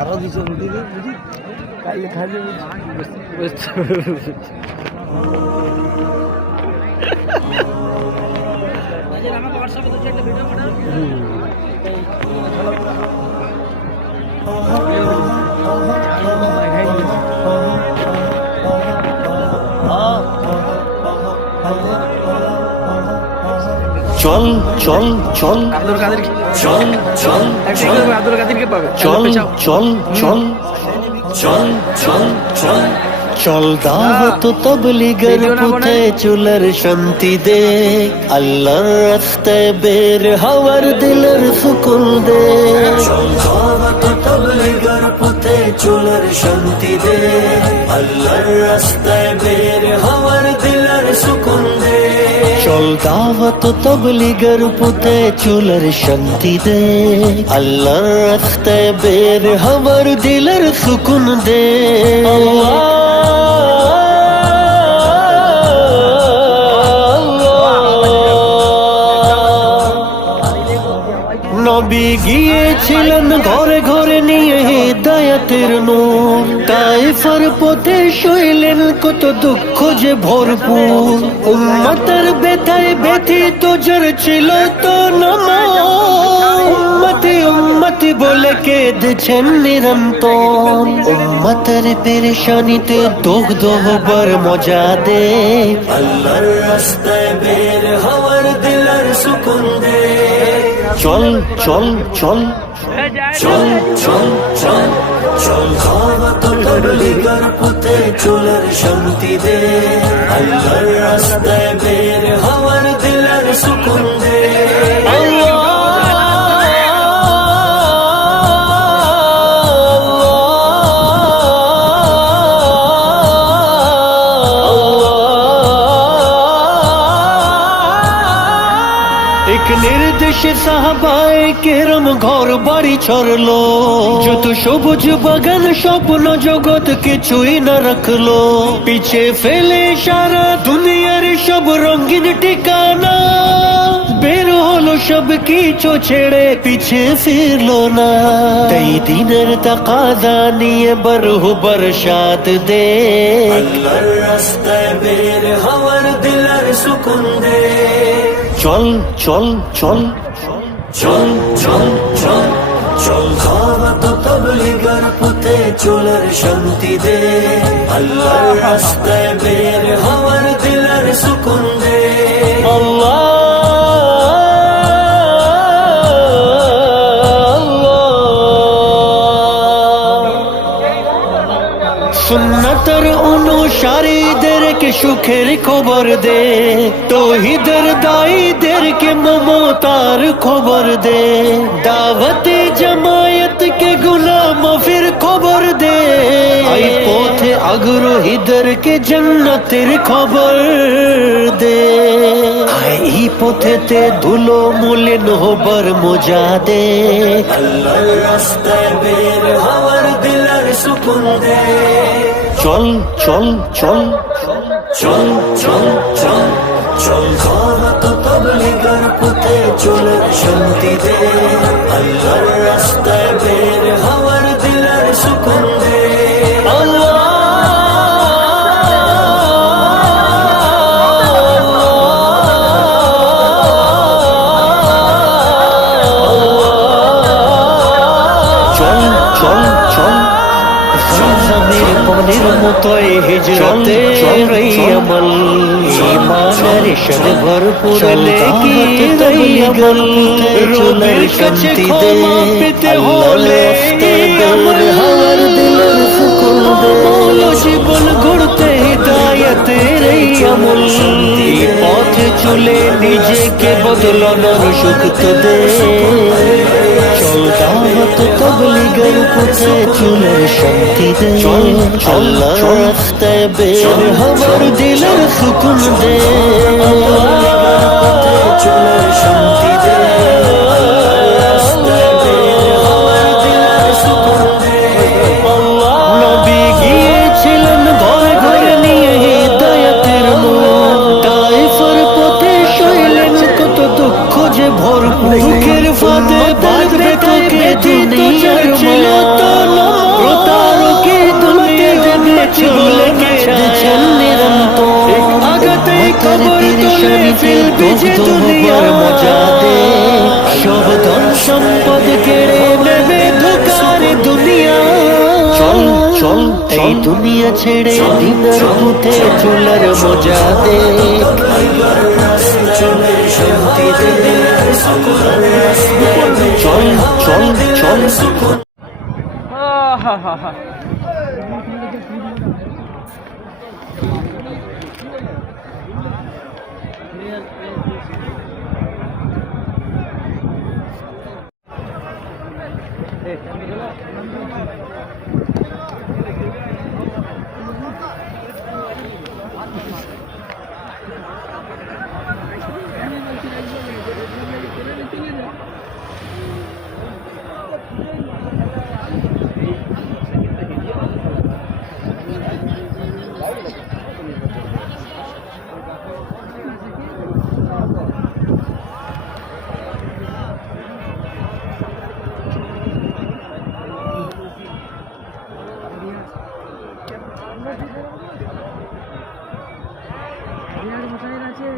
আরো দিছে বুঝি কাইলে খাইলে চল চল চল আব্দুল কাদের চল চল আব্দুল কাদেরকে পাবে চল চল চল চল চল চল চল দাওয়াত তবলিগের পথে চুলার শান্তি দে আল্লাহর রাস্তায় বের হওয়ার দিলের সুকুন দে চল দাওয়াত তবলিগের পথে চুলার শান্তি দে আল্লাহর রাস্তায় বের হওয়ার দিলের সুকুন দে চল দাওয়াত তবলিগের পথে চুলার শান্তি দে আল্লাহর রাস্তায় বের হওয়ার দিলের সুকুন দে নবী গিয়েছিলেন ঘরে ঘরে নিয়ে হিদায়াতের নূর তায়েফের পথে সইলেন কত দুঃখ যে ভরপুর উম্মতের ব্যথায় ব্যথিত যার ছিল তো নামাজ উম্মতি উম্মতি বলে কেঁদেছেন নিরন্তর উম্মতের পেরেশানিতে দগ্ধ হবার মজা দে আল্লাহর রাস্তায় বের হওয়ার দিলের সুকুন দে চল চল চল চল চল চল চল দাওয়াত তবলিগের পথে চুলার শান্তি দে আল্লাহর রাস্তায় বের হওয়ার দিলের সুকুন দে এক নির্দেশে সাহাবায়ে কেরাম ঘর বাড়ি ছড়লো যত সবুজ বাগান স্বপ্ন জগৎ কিছুই না রাখলো পিছে ফেলে সারা দুনিয়ার সব রঙিন ঠিকানা বের হলো সব কিছু ছেড়ে পিছে ফিরলো না তাই দিনের তাকাদা নিয়ে বরহুবার সাথ দে আল্লাহর রাস্তায় বের হওয়ার দিলের সুকুন দে চল চল চল চল চল চল চল দাওয়াত তবলিগের পথে চুলার শান্তি দে আল্লাহর রাস্তায় বের হওয়ার দিলের সুকুন দে আল্লাহ সুন্নতের অনুসারীদেরকে সুখের খবর দে তৌহিদের দায়ীদেরকে মমতার খবর দে দাওয়াতে জামায়াতকে গুলাম ফির খবর দে এই পথে আগ্রহীদেরকে জান্নাতের খবর দে এই পথেতে ধুলো মলিন হবার মজা দে আল্লাহর রাস্তায় বের হওয়ার দিলের সুকুন দে চল চল চল চল চল চল চল দাওয়াত তবলিগের পথে চুলার শান্তি দে আল্লাহর রাস্তায় বের হওয়ার দিলের সুকুন দে মতোই হিজরতে আমল ঈমানের সাদ ভরপুর নেকি আমল রবের কাছে ক্ষমা পেতে হলে আমল হওয়ার দিলের সুকুন দে জীবন গড়তে হিদায়াতের আমল এই পথে চলে নিজেকে বদলানোর শক্তি দে চল দাওয়াত তবলিগের পথে চুলার শান্তি দে আল্লাহর রাস্তায় বের হওয়ার দিলের সুকুন দে আল্লাহর পথে চুলার শান্তি দে নবী গিয়েছিলেন ঘরে ঘরে নিয়ে হিদায়াতের নূর তায়েফের পথে সইলেন কত দুঃখ দুঃখের ফাঁদে বাঁধবে তোকে দুনিয়ার মায়া প্রতারকে দুনিয়া দেবে চলে গেছেন নিরন্তর আগাতে খবর তোলে ফেলবে যে দুনিয়ার মজা দে সব ধন সম্পদ কেড়ে নেবে ধোকার দুনিয়া চল চল এই দুনিয়া ছেড়ে দিনের মুখে চুলার মজা দে চল চল চল আছে